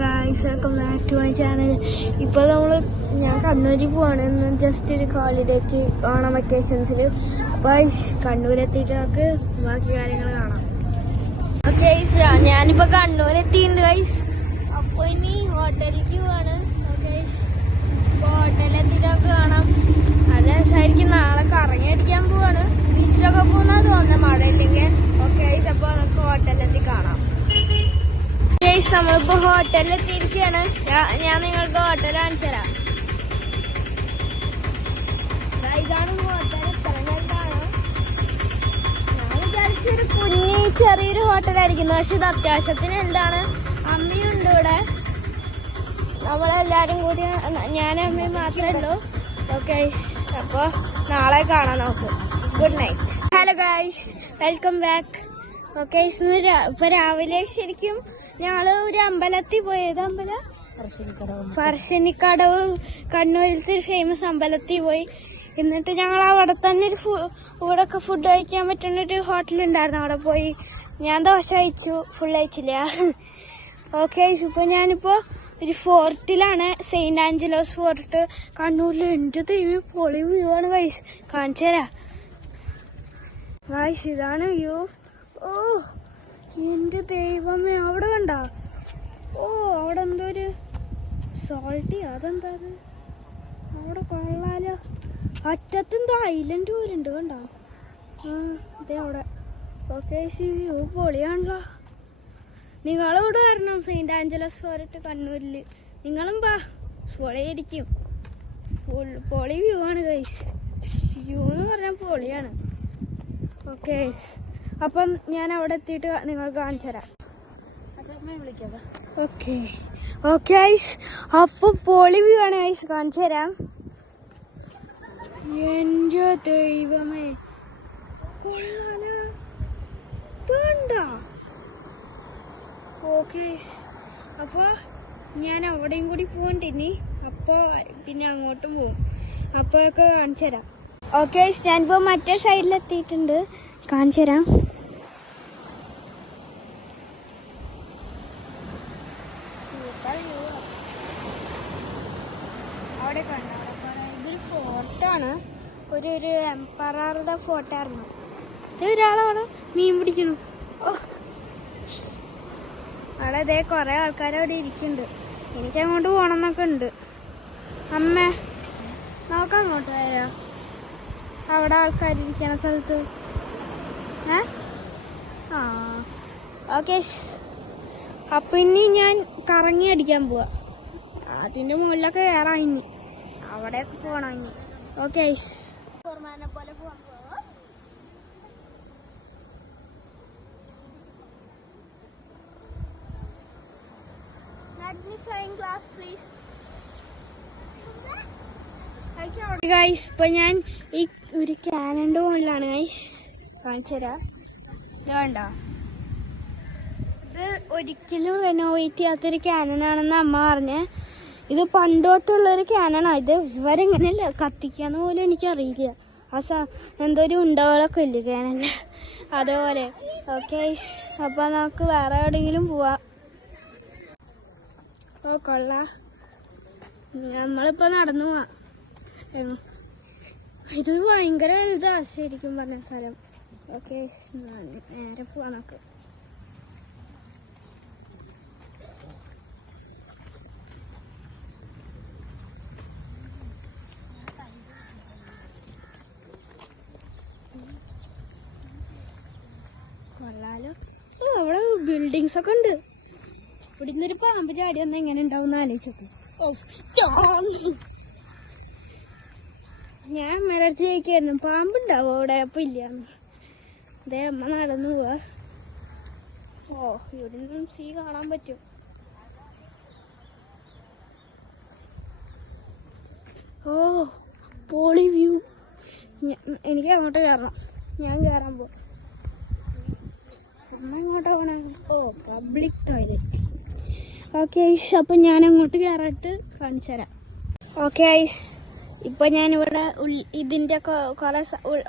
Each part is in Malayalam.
Guys, welcome back to my channel. ഇപ്പോൾ ഞാൻ കണ്ണൂരിൽ പോവാണ്. ഇന്ന് ജസ്റ്റ് ഒരു ഹോളിഡേക്ക് ഓണം വെക്കേഷൻസിൽ. അപ്പോൾ കണ്ണൂരെത്തിയിട്ട് നമുക്ക് ബാക്കി കാര്യങ്ങൾ കാണാം. ഓക്കെ, ഞാനിപ്പോൾ കണ്ണൂരെത്തിയിട്ടുണ്ട് ഗൈസ്. അപ്പോൾ ഇനി ഹോട്ടലിലേക്ക് പോവാണ്. ഓക്കെ, ഇപ്പോൾ ഹോട്ടലിലെത്തിയിട്ട് നമുക്ക് കാണാം. നല്ല രസമായിരിക്കും. നാളെ കറങ്ങി അടിക്കാൻ പോവാണ്. ബീച്ചിലൊക്കെ പോകുന്ന തോന്നുന്നത് മഴയില്ലെങ്കിൽ. ഓക്കെ, അപ്പോൾ നമുക്ക് ഹോട്ടലിലെത്തി കാണാം. നമ്മളിപ്പോ ഹോട്ടലിൽ എത്തിയിരിക്കുകയാണ്. ഞാൻ നിങ്ങൾക്ക് ഹോട്ടൽ കാണിച്ചു തരാം. ഇതാണ് ഹോട്ടൽ. ഞാൻ വിചാരിച്ചൊരു കുഞ്ഞി ചെറിയൊരു ഹോട്ടലായിരിക്കുന്നു, പക്ഷെ ഇത് അത്യാവശ്യത്തിന് എന്താണ് അമ്മയുണ്ട് ഇവിടെ. നമ്മളെല്ലാരും കൂടി, ഞാനും അമ്മയും മാത്രമേ ഉള്ളൂ. ഓക്കെ, അപ്പൊ നാളെ കാണാം നമുക്ക്. Good night. Hello guys, welcome back. Okay, ഇപ്പൊ രാവിലെ ശരിക്കും ഞങ്ങള് ഒരു അമ്പലത്തിൽ പോയത്. അമ്പലം പറശ്ശിനിക്കടവ്, കണ്ണൂരിലത്തെ ഒരു ഫേമസ് അമ്പലത്തിൽ പോയി. എന്നിട്ട് ഞങ്ങൾ അവിടെ തന്നെ ഇവിടെയൊക്കെ ഫുഡ് കഴിക്കാൻ പറ്റുന്ന ഒരു ഹോട്ടലുണ്ടായിരുന്നു. അവിടെ പോയി ഞാൻ ദോശ കഴിച്ചു, ഫുൾ കഴിച്ചില്ല. ഓക്കെ, ഇപ്പൊ ഞാനിപ്പോ ഒരു ഫോർട്ടിലാണ്, സെയിന്റ് ആഞ്ചലോസ് ഫോർട്ട് കണ്ണൂരിൽ. എന്റെ ദൈവം, പൊളി വ്യൂ ആണ് ഗൈസ്. കാണിച്ചു തരാം ഗൈസ്, ഇതാണ് വ്യൂ. ഓ എന്റെ ദൈവമേ, അവിടെ കണ്ട. ഓ, അവിടെ എന്തോ ഒരു സോൾട്ടി, അതെന്താ അത്? അവിടെ കൊള്ളാലോ. അറ്റത്തെന്തോ ഐലൻഡ് പോലുണ്ട്, കണ്ട. അതെ അവിടെ. ഓക്കെ, വ്യൂ പൊളിയാണല്ലോ. നിങ്ങളിവിടെ വരണം, സെയിന്റ് ആഞ്ചലസ് ഫോർട്ട് കണ്ണൂരിൽ. നിങ്ങളും പാ, പൊളിയായിരിക്കും. പൊളി വ്യൂ ആണ് ഗൈസ്. വ്യൂ എന്ന് പറഞ്ഞാൽ പൊളിയാണ്. ഓക്കെ, അപ്പം ഞാൻ അവിടെ എത്തിയിട്ട് നിങ്ങൾക്ക് കാണിച്ചു തരാം. ഓക്കെ ഓക്കെ ഐസ്, അപ്പൊ പൊളി വ്യൂ ആണ് ഐസ്. കാണിച്ചു തരാം. എന്റെ ദൈവമേ, കൊള്ളാലോ. ഓക്കെ, അപ്പൊ ഞാൻ അവിടെയും കൂടി പോകണ്ടിനി. അപ്പൊ പിന്നെ അങ്ങോട്ടും പോവും. അപ്പൊ ഒക്കെ കാണിച്ചു തരാം. ഓക്കെ, ഞാനിപ്പോ മറ്റേ സൈഡിലെത്തിയിട്ടുണ്ട്. കാണിച്ചു തരാം. അവിടെ കണ്ട, ഇതൊരു ഫോർട്ടാണ്. ഒരു എംപററുടെ ഫോർട്ടായിരുന്നു. ഇത് ഒരാളവിടെ മീൻ പിടിക്കുന്നു. അവിടെ ഇതേ കുറെ ആൾക്കാരവിടെ ഇരിക്കുന്നുണ്ട്. എനിക്ക് അങ്ങോട്ട് പോകണം എന്നൊക്കെ ഉണ്ട്. അമ്മ നോക്കാം, അങ്ങോട്ട് പോയാ അവിടെ ആൾക്കാരിരിക്കണ സ്ഥലത്ത്. ഓക്കെ, അപ്പൊ ഇനി ഞാൻ കറങ്ങി അടിക്കാൻ പോവാ. അതിന്റെ മുകളിലൊക്കെ കയറാം. ഇനി അവിടെയൊക്കെ പോണം ഇനി. ഓക്കെ, പോലെ പോവാൻ പോവാ. Magnifying glass please. ഗൈസ്, ഇപ്പൊ ഞാൻ ഈ ഒരു ക്യാനന്റെ മുകളിലാണ് ഗൈസ്. കാണിച്ചു തരാം. ഇത് കണ്ടോ, ഇത് ഒരിക്കലും റെനോവേറ്റ് ചെയ്യാത്തൊരു ക്യാനനാണെന്ന് അമ്മ പറഞ്ഞേ. ഇത് പണ്ടോട്ടുള്ളൊരു ക്യാനാണ്. ഇത് ഇവരെങ്ങനെയല്ല കത്തിക്കാന്ന് പോലും എനിക്കറിയില്ല. എന്തോ ഒരു ഉണ്ടകളൊക്കെ ഇല്ല ക്യാനല്ല, അതേപോലെ. ഓക്കെ, അപ്പൊ നമുക്ക് വേറെ എവിടെയെങ്കിലും പോവാം. ഓ കൊള്ളാം, നമ്മളിപ്പോ നടന്നു പോവാം. ഇത് ഭയങ്കര വലുതാ ശരിക്കും പറഞ്ഞ സ്ഥലം. ഓക്കെ, നേരെ പോവാ നമുക്ക്. കൊള്ളാലോ. അവിടെ ബിൽഡിങ്സ് ഒക്കെ ഉണ്ട്. ഇവിടെ നിന്നൊരു പാമ്പ് ചാടി വന്നാൽ എങ്ങനെ ഉണ്ടാവും ആലോചിച്ചു. ഞാൻ അമ്മേടടുത്ത് ചോദിക്കായിരുന്നു പാമ്പുണ്ടാവോ അവിടെ. അപ്പൊ ഇല്ലാന്ന്. അതേ അമ്മ നടന്നു പോവാ. ഓ, ഇവിടെ നിന്നും സീ കാണാൻ പറ്റും. ഓ, പൊളി വ്യൂ. എനിക്ക് അങ്ങോട്ട് കയറണം. ഞാൻ കയറാൻ പോ. അമ്മ എങ്ങോട്ടാ പോണേ? ഓ, പബ്ലിക് ടോയ്ലറ്റ്. ഓക്കെ ഐസ്, അപ്പൊ ഞാൻ അങ്ങോട്ട് കയറാട്ട് കാണിച്ചു തരാം. ഓക്കെ ഐസ്, ഇപ്പൊ ഞാനിവിടെ ഇതിന്റെ കൊറേ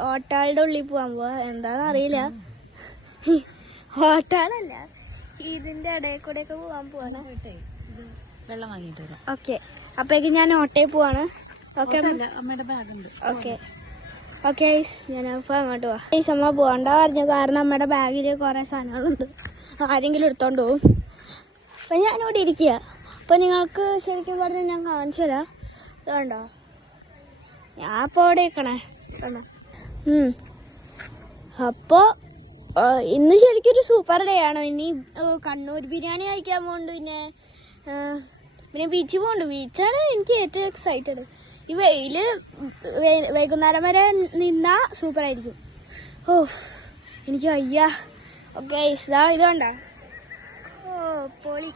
ഹോട്ടലുടെ ഉള്ളിൽ പോവാൻ പോവാ. എന്താന്ന് അറിയില്ല. ഹോട്ടലല്ല, ഇതിന്റെ ഇടയിൽ കൂടെ ഒക്കെ പോവാൻ പോവാണ്. വെള്ളം വാങ്ങിട്ട് വരാം. ഓക്കെ, അപ്പോഴേക്കും ഞാൻ ഓട്ടോയിൽ പോവാണ്. ഓക്കെ, അമ്മയുടെ ബാഗ് ഉണ്ട്. ഓക്കെ ഓക്കെ, ഞാനപ്പോൾ അങ്ങോട്ട് പോവാം. ഈ അമ്മ പോകണ്ട പറഞ്ഞു, കാരണം അമ്മയുടെ ബാഗിൽ കുറേ സാധനങ്ങളുണ്ട്, ആരെങ്കിലും എടുത്തോണ്ട് പോകും. അപ്പം ഞാനിവിടെ ഇരിക്കുക. അപ്പം നിങ്ങൾക്ക് ശരിക്കും പറഞ്ഞാൽ ഞാൻ കാണിച്ചു തരാം. ഇതുണ്ടോ, ഞാൻ ഇപ്പോൾ അവിടെ ഇരിക്കണേ. അപ്പോൾ ഇന്ന് ശരിക്കും ഒരു സൂപ്പർ ഡേ ആണ്. ഇനി കണ്ണൂർ ബിരിയാണി കഴിക്കാൻ പോകുന്നുണ്ട്. പിന്നെ ബീച്ചിൽ പോകുന്നുണ്ട്. ബീച്ചാണ് എനിക്ക് ഏറ്റവും എക്സൈറ്റഡ്. ഈ വെയില് വൈകുന്നേരം വരെ നിന്നാ സൂപ്പർ ആയിരിക്കും. ഓ എനിക്ക് വയ്യ. ഓക്കെ, ഇതാ ഇത് കണ്ട. ഓ പൊളി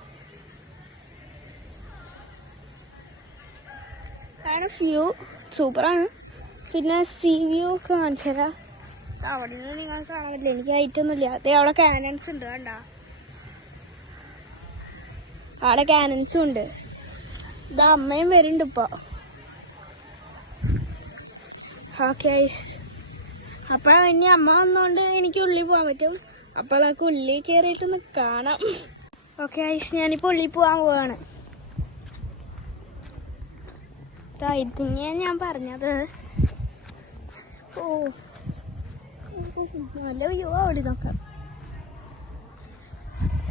ആണ്, വ്യൂ സൂപ്പറാണ്. പിന്നെ സീ വ്യൂ ഒക്കെ കാണിച്ചു തരാം. അവിടെ നിന്ന് നിങ്ങൾക്ക് കാണാൻ പറ്റില്ല, എനിക്ക് ഹൈറ്റൊന്നുമില്ല. അതേ അവിടെ കാനൻസ് ഉണ്ട്, കണ്ട അവിടെ കാനൻസും ഉണ്ട്. ഇത് അമ്മയും വരുന്നുണ്ട് ഇപ്പൊ. ഓക്കെ, അപ്പൊ ഇനി അമ്മ വന്നോണ്ട് എനിക്ക് ഉള്ളിൽ പോകാൻ പറ്റും. അപ്പൊ അതൊക്കെ ഉള്ളിൽ കയറിയിട്ടൊന്ന് കാണാം. ഓക്കെ, ഞാനിപ്പോ ഉള്ളിൽ പോകാൻ പോവാണ്. ഇതിനെയാണ് ഞാൻ പറഞ്ഞത്. ഓ നല്ല വ്യൂ അവിടെ നോക്കാം.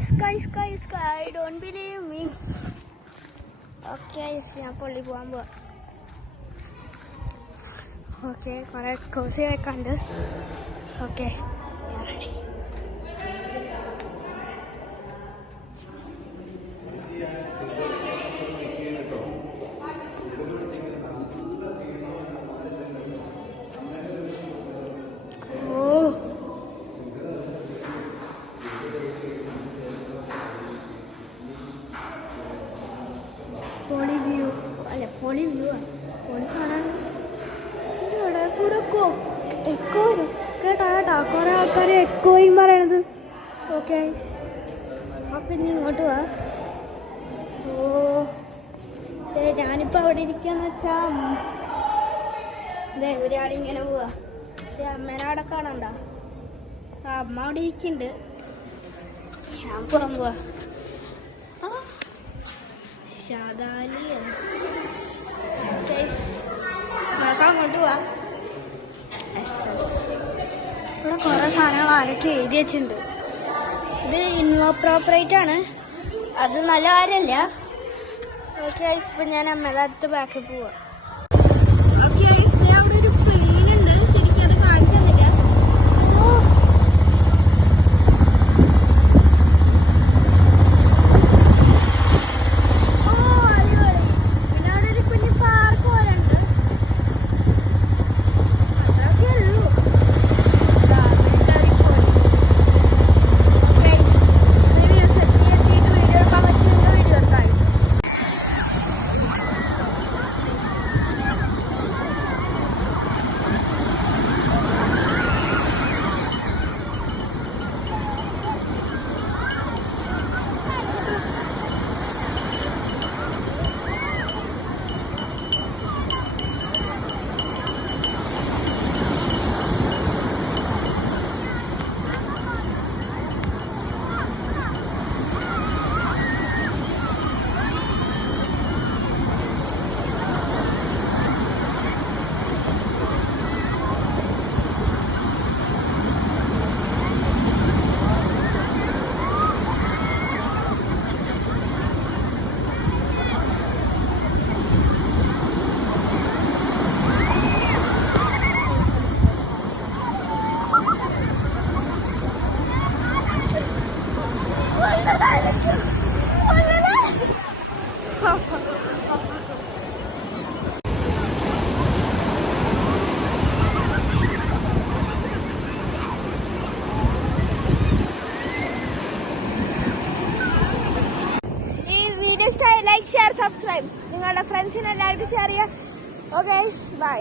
Sky sky sky don't believe me. Okay, ഞാൻ പള്ളി പോകാൻ പോവാ. ഓക്കെ, കുറെ കോഴ്സ് കേൾക്കാണ്ട്. ഓക്കെ, ഞാൻ റെഡി. പൊളി വ്യൂ അല്ല, പൊളി വ്യൂ ആണ്. പൊളി സാധനമാണ്. ഇവിടെ കൂടെ എക്കോ വരും കേട്ടാ. കുറെ ആൾക്കാർ എക്കോയും പറയണത്. ഓക്കെ, അപ്പം ഇനി ഇങ്ങോട്ട് പോവാ. ഓ ഞാനിപ്പോൾ അവിടെ ഇരിക്കാന്ന് വെച്ചാ ഒരാളിങ്ങനെ പോവാ. അമ്മേനെ അവിടെ കാണണ്ട. അമ്മ അവിടെ ഇരിക്കുന്നുണ്ട്, ഞാൻ പോകാൻ പോവാ. അങ്ങോട്ട് പോവാ. ഇവിടെ കുറെ സാധനങ്ങൾ ആരൊക്കെ എഴുതി വെച്ചിട്ടുണ്ട്. ഇത് ഇൻഅപ്രോപ്രിയേറ്റ് ആണ്, അത് നല്ല കാര്യമല്ല. ഓക്കെ, ഇപ്പം ഞാൻ അമ്മയുടെ അടുത്ത് ബാക്കിൽ പോവാ. ഓക്കെ, അവിടെ ഒരു പ്ലെയിനുണ്ട്, ശരിക്കും അത് കാണിച്ചു തന്നില്ല. ലൈക്ക് ഷെയർ സബ്സ്ക്രൈബ് നിങ്ങളുടെ ഫ്രണ്ട്സിന് എല്ലാവർക്കും ഷെയർ ചെയ്യുക. Okay, by.